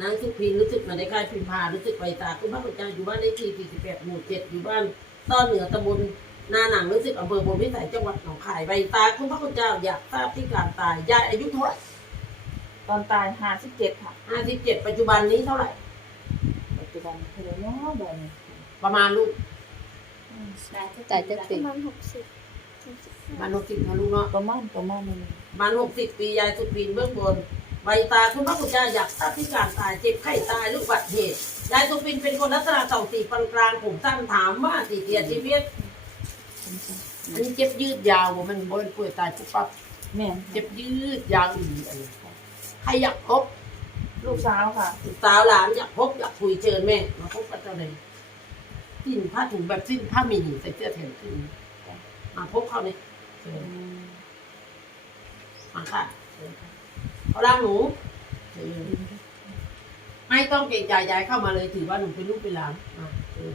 นางสุพินรู้สึกมาได้กายพิมพารู้สึกไปตาคุณพระคุณเจ้าอยู่บ้านเลขที่ 48 หมู่ 7 อยู่บ้านต้อนเหนือตำบลนาหนังรู้สึกอำเภอพรหมวิสัยจังหวัดหนองคายใบตาคุณพระคุณเจ้าอยากทราบที่การตายยายอายุเท่าไหร่ตอนตายห้าสิบเจ็ดค่ะ 57 ปัจจุบันนี้เท่าไหร่ ปัจจุบันคือเนาะบ่เนี่ยประมาณลูกตายจักปปีระมาณหกสิบหกสิบประมาณ60นะลูกเนาะประมาณประมาณนั้นประมาณ60 ปียายสุพินเบื้องบน ใบตาคุณพระคุณเจ้าอยากทราบที่การตายเจ็บไข้ตายหรืออุบัติเหตุยายสุพินเป็นคนลักษณะสองสีปานกลางผมสั้นถามว่าสีเสียชีวิตอันนี้เจ็บยืดยาวบ่มันบนป่วยตายปุ๊บปั๊บแม่นเจ็บยืดยาวอีกอันนี้ใครอยากพบลูกสาวค่ะสาวหลานอยากพบอยากคุยเชิญแม่มาพบกันเจ้าเลยสิ้นผ้าถุงแบบสิ้นผ้าหมีใส่เสื้อแขนขึ้นมาพบเขาเนี่ยเชิญมาค่ะเชิญค่ะ เขาล่างหนูเชิญไม่ต้องเกรงใจยายเข้ามาเลยถือว่าหนูเป็นลูกเป็นหลานมาเชิญ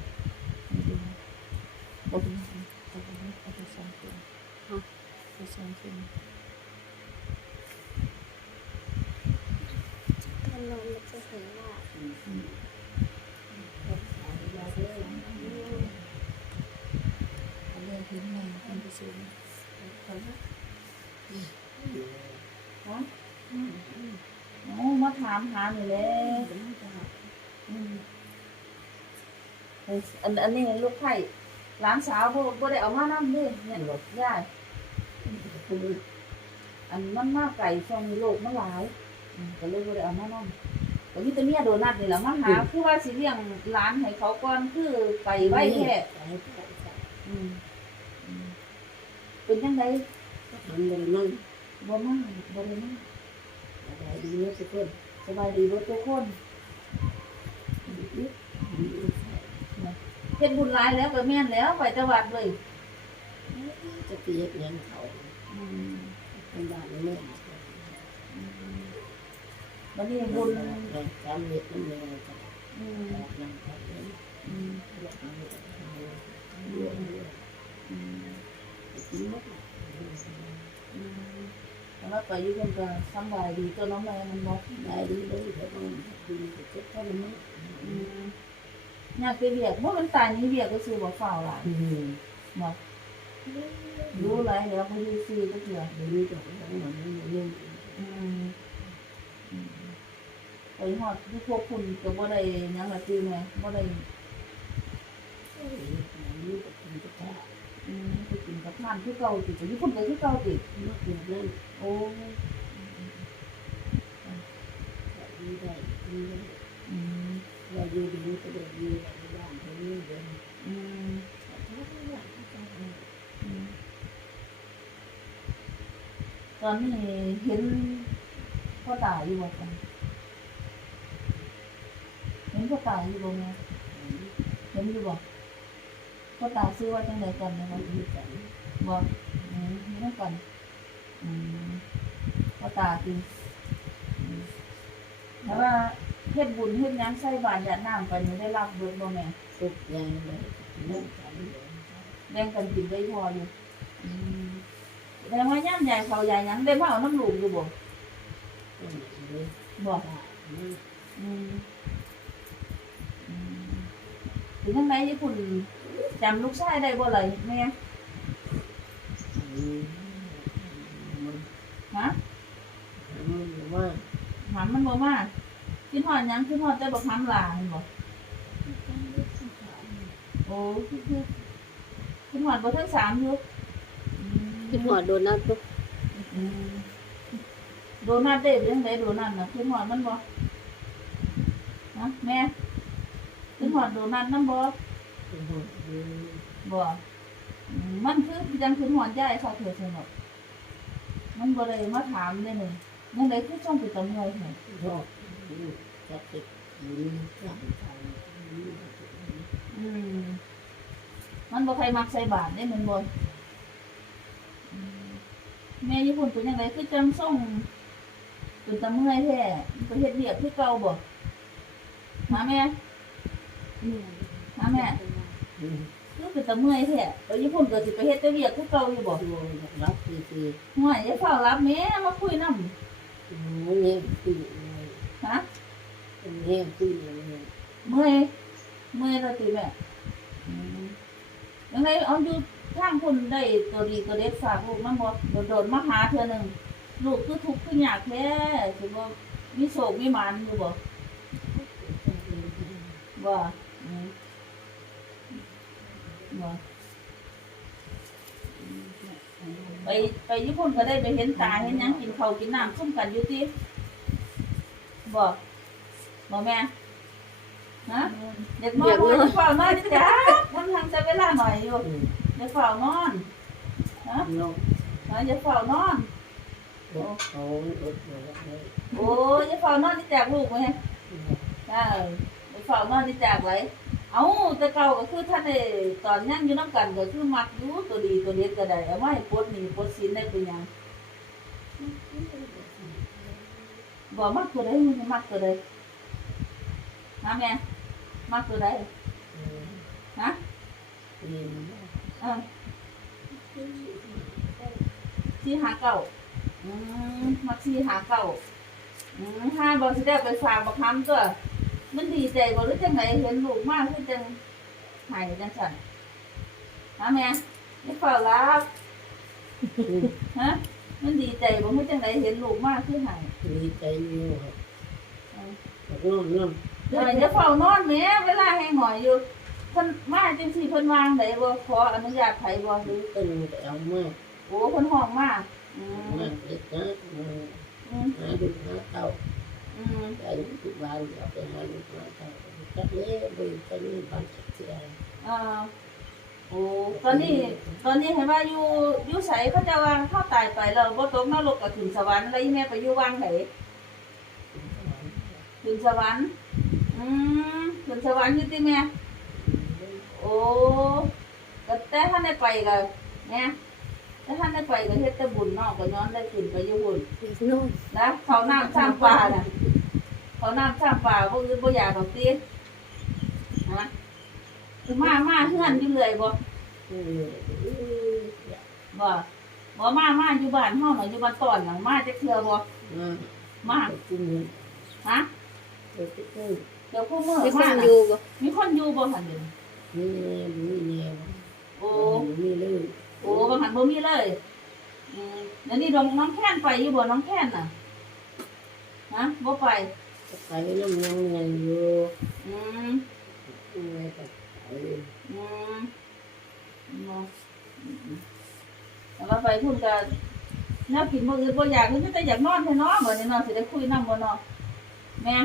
บ่เป็นไรบ่เป็นไรเอาไปสองคนเอาไปสองคนมันนอนมันจะเห็นว่าเอาเรื่องทิ้งแม่ท่านผู้ชมฮะโอ้มาถามหาหน่อยแล้วอืมเฮ้ยอันอันนี้ลูกไผ่หลานสาวบ่บ่ได้เอามานำเด้เนี่ยหรอกยายอันมันมาไก่ช่วงนี้โลกมันหลายอืมก็เลยบ่ได้เอามานำก็มีแต่เมียโดนัทนี่แหละมาหาคือว่าสิเลี้ยงหลานให้เขาก่อนคือไปไว้แท้อืมอืมเป็นจังไดทำเลยนั่งบ่มาบ่ได้มาอะไรดีเนอะทุกคน สบายดีเบ่ทุกคนเฮ็ดบุญหลายแล้วก็แม่นแล้วไปจังหวัดเลย จะเปียกยังเขาอืมเป็นบ้านแม่วันนี้บุญแรงการเม็ดมันแรงกันอืมยังเขาเลยอื ไปยู่เพิ่นสบายดีตัวน้องแม่มันบ่ได้ดีเลยแต่ว่าดีเจ็บเท่านั้นอืมอยากไปเวียกบ่มันตายนี้เวียกก็คือบ่เฝ้าหลายอืมบ่รู้หลายแล้วบ่อยู่ซื่อก็เถื่อดีนี่ก็ต้องมันนี่อืมอืมไปฮอดที่พวกคุณก็บ่ได้ยังละติแม่บ่ได้ นี่ก็กินก็แค่อืมไปกินกับทานคือเก่าติไปอยู่คนก็คือเก่าตินกอย่างนั้นโอ้ดีได้ดีได้อืมเราอยู่ดีก็ได้ดีในบ้านเขานี่เดินอืมอืมตอนนี้เห็นพ่อตายอยู่บ่กันเห็นพ่อตายอยู่บ่แม่เห็นอยู่บ่ พ่อตาซื้อว่าจังไดกันนะครับดีกันบ่อืมมีนำกันอืมพ่อตาคือแต่ว่าเฮ็ดบุญเฮ็ดหยังใส่บาตรญาติน้ำไปนี่ได้รับเบิดบ่แม่ทุกย่างเลยนั่งกันเลยแบ่งกันกินได้พออยู่แต่ว่าย่ามยายเขายายหยังได้มาเอาน้ำหลูกอยู่บ่บ่อืมอืมเป็นจังไดญี่ปุ่น จำลูกชายได้บ่ล่ะแม่ฮะมันว่าถามมันบ่มาคิดฮอดหยังคิดฮอดแต่บ่ถามหลานบ่โอ้คือคือคิดฮอดบ่ทั้งสามอยู่อืมที่หัวโดนน้ำทุกอืมโดนัทเด้เป็นจังไดโดนัทน่ะคิดฮอดมันบ่ฮะแม่คิดฮอดโดนัทนำบ่ บ่อืมมันคือจังคือหอนใจเขาเถิดสนุกมันบ่ได้มาถามเลยนี่ยังไดคือจ้องไปตำเงยให้ชอบจะติดยินร่างกายอืมมันบ่ใครมักใส่บาตรได้แมันบ่อืมแม่ญี่ปุ่นเป็นยังไงคือจังส่งเป็นตำเงยแท้มันไปเฮ็ดเวียกคือเก่าบ่หาแม่หาแม่ คือเป็นตำเงยแท้ไปญี่ปุ่นก็สิไปเฮ็ดแต่เวียกคือเก่าอยู่บ่รับคือคือห่วยอย่าเฝ้ารับแม่มาคุยนำโอ้ยคือฮะเออมันแห้งขึ้นแล้วเนี่ยเมื่อยเมื่อยแล้วติแม่อืมยังไงเอาอยู่ทางคุณได้ตัวดีตัวเด็ดฝากลูกมันบ่โดดๆมาหาเทื่อหนึงลูกคือทุกข์คือยากแท้สิบ่มีโศกมีหมานอยู่บ่บ่อืมบ่ ไปไปญี่ปุ่นก็ได้ไปเห็นตาเห็นหยังกินข้าวกินน้ำซุ่มกันอยู่ติบ่บ่แม่ฮะเด็กนอนบ่เฝ้านอนจ้ามันทางใช้เวลาหน่อยอยู่อืมเด็กเฝ้านอนฮะเนาะฮะอย่าเฝ้านอนเขาเขาอดอยู่แล้วเนี่ยโอ้ยอย่าเฝ้านอนที่จากลูกไหมใช่อย่าเฝ้านอนที่จากไว้ เอาแต่เก่าก็คือท่านได้ตอนยังอยู่น้ำกันก็คือมักอยู่ตัวดีตัวเด็ดก็ได้เอาไว้ปลดหนี้ปลดสินได้เป็นหยังบ่มักตัวใดมันมักตัวใดฮะแม่มักตัวใดอืมฮะนี่เออที่หาเก่าอืมมักที่หาเก่าอืมถ้าบ่สิได้ไปฝากบักคำตัว มันดีใจบ่หรือจังไดเห็นลูกมากคือจังหายจังซั่นฮะแม่ไม่เฝ้ารับฮะมันดีใจบ่คือจังไดเห็นลูกมากคือหายดีใจอยู่ครับบอกนอนนอนเดี๋ยวจะเฝ้านอนแหม่เวลาให้หงอยอยู่เพิ่นมาจังซี่เพิ่นวางได้บ่ขออนุญาตไผบ่หรือต้นแต่เอามากโอ้เพิ่นห้องมาอืมมากเด็กนะอืมอืมหาดูหาเต่า อืมแต่ทุกวันเอาไปหาดูหาเต่าจักเล่ไปไปนี่บ้านสักเสียอ่าโอ้ตอนนี้ตอนนี้เห็นว่าอยู่อยู่ไสเขาจะว่าเข้าตายไปแล้วบ่ตกนรกก็ถึงสวรรค์แล้วอีแม่ไปอยู่วังไหนถึงสวรรค์อืมถึงสวรรค์อยู่ติแม่โอ้ก็แต่ท่านได้ไปก็แม่ แต่ท่านได้ไปก็เฮ็ดแต่บุญเนาะก็ย้อนได้ขึ้นไปอยู่บุญนู่นนะเขาน้ำสร้างป่าน่ะเขาน้ำสร้างป่าบ่อื่นบ่อยากดอกติฮะมามาเฮือนอยู่เลยบ่อืมบ่บ่มามาอยู่บ้านเฮาน่ะอยู่บ้านตอนหลังมาจักเทื่อบ่มามากินเงินฮะเด็กที่เดี๋ยวผู้มื้อมีคมานน่ะอยู่บ่มีคนอยู่บ่หั่นเดี๋ยวมีมีแนวโอ้มีเลยโอ้ บ่หันบ่มีเลยอืมเดี๋ยวนี้น้องน้องแค้นไปอยู่บ่น้องแค้นน่ะฮะบ่ไป ไปน้ำยังยังอยู่อืมยังไงก็ไปอืมบ่อืมแต่ว่าไปพุ่นก็แนวกินบ่อื่นบ่อยากคือมีแต่อยากนอนแท้เนาะบ่ได้นอนสิได้คุยนำบ่เนาะแม่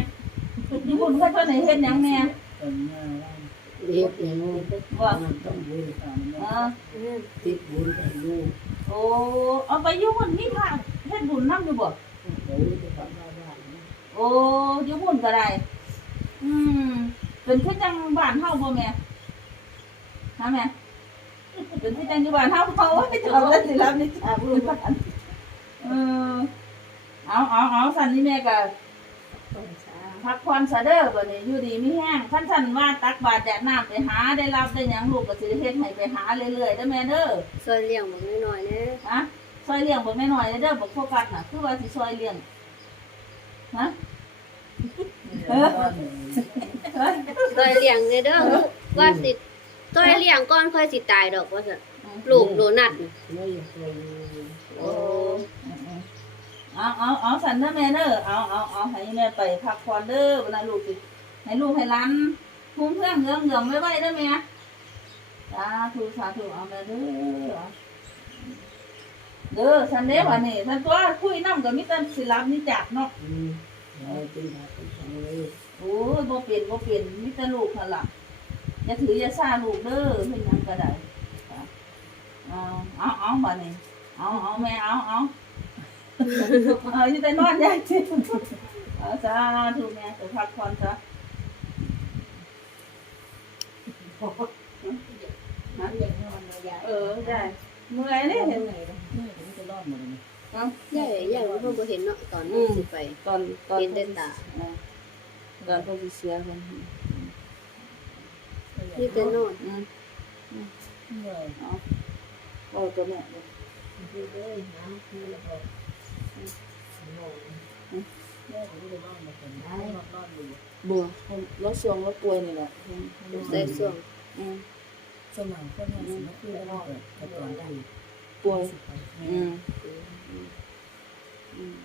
อยู่พุ่นเขาเพิ่นให้เฮ็ดหยังแม่เรี ยกยังว่าต้องบุญเอออืมติดบุญกันลูกโอ้เอาไปยู่พุ่นมีพระเฮ็ดบุญนำอยู่บ่โอ้ยู่พุ่นก็ได้อืมเป็นคือจังบ้านเฮาบ่แม่ฮะแม่เป็นคือจังอยู่บ้านเฮาเพราะว่าจะเอาแล้วสิรับนี่จากลูกบ้านเออเอาเอาเอาสั่นนี่แม่ก็ต้องช้ พักผ่อนซะเด้อบัดนี้อยู่ดีมีแห้งคันสั่นว่าตักบาตรแดดน้ำไปหาได้รับได้หยังลูกก็สิได้เฮ็ดให้ไปหาเรื่อยๆเด้อแม่เด้อซอยเลี้ยงบักน้อยๆนะฮะซอยเลี้ยงบ่แม่น้อยเด้อบ่โฟกัสน่ะคือว่าสิซอยเลี้ยงฮะเออเฮ้ยซอยเลี้ยงเด้อเด้อว่าสิซอยเลี้ยงก่อนค่อยสิตายดอกว่าซั่นลูกโดนัทน่ะ ไม่เคย โอ้ เอาเอาเอาสันเดอแม่เด้อเอาเอาเอาให้แม่ไปพักผ่อนเด้อเวลาลูกสิให้ลูกให้หล้านภูมิเพื่องเงืองเงืองไม่ไหวเด้อแม่สาธุสาธุเอาแม่เด้อเด้อสันเด้อวันนี้สันตัวคุยน้ำกับมิตรศิลป์นี่จักเนาะอืมไม่เป็นแบโอ้ยบ่เปลี่ยนบ่เปลี่ยนมิตรลูกหล่ะอย่าถืออย่าซ่าลูกเด้อเพิ่นหยังก็ได้เอาเอาเอาบัดนี้เอาเอาแม่เอาเอา เอาอยู่แต่นอนยายจิเอาสาธุแม่จะพักผ่อนซะเออได้เมื่อยนี่เห็นไหมใหญ่ใหญ่ว่าเพิ่นบ่เห็นเนาะตอนนี้สิไปตอนตอนเห็นแต่ตาเออตอนเพิ่นสิเสียเพิ่นนี่แต่นอนอืมเอาเอาตัวแม่เด้อเลยนะคือระบบแม่ก็ไม่ได้นอนมาเป็นได้นอนนอนอยู่ บัวแล้วช่วงว่าป่วยนี่แหละใส่ส่วงอืมสมองคนนั้นสมาคุยได้ว่าแต่ตอนที่ป่วยอืมอืม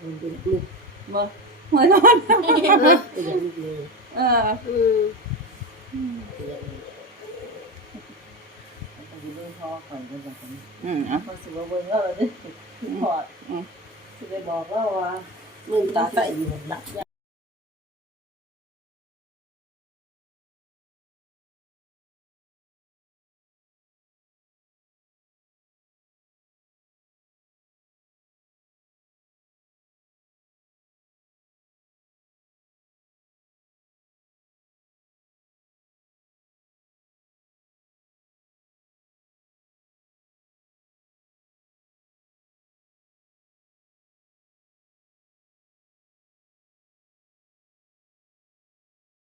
มันเป็นลูกบ่หัวนอนเป็นลูกเลยเอออืมแต่ที่เรื่อ พ่อข่อยก็จะเป็นอืมเอะพอสิว่าเบิ่งแล้วดิถอดอืมสิได้บอกแล้วว่ามึงตาใส่อยู่หลับยา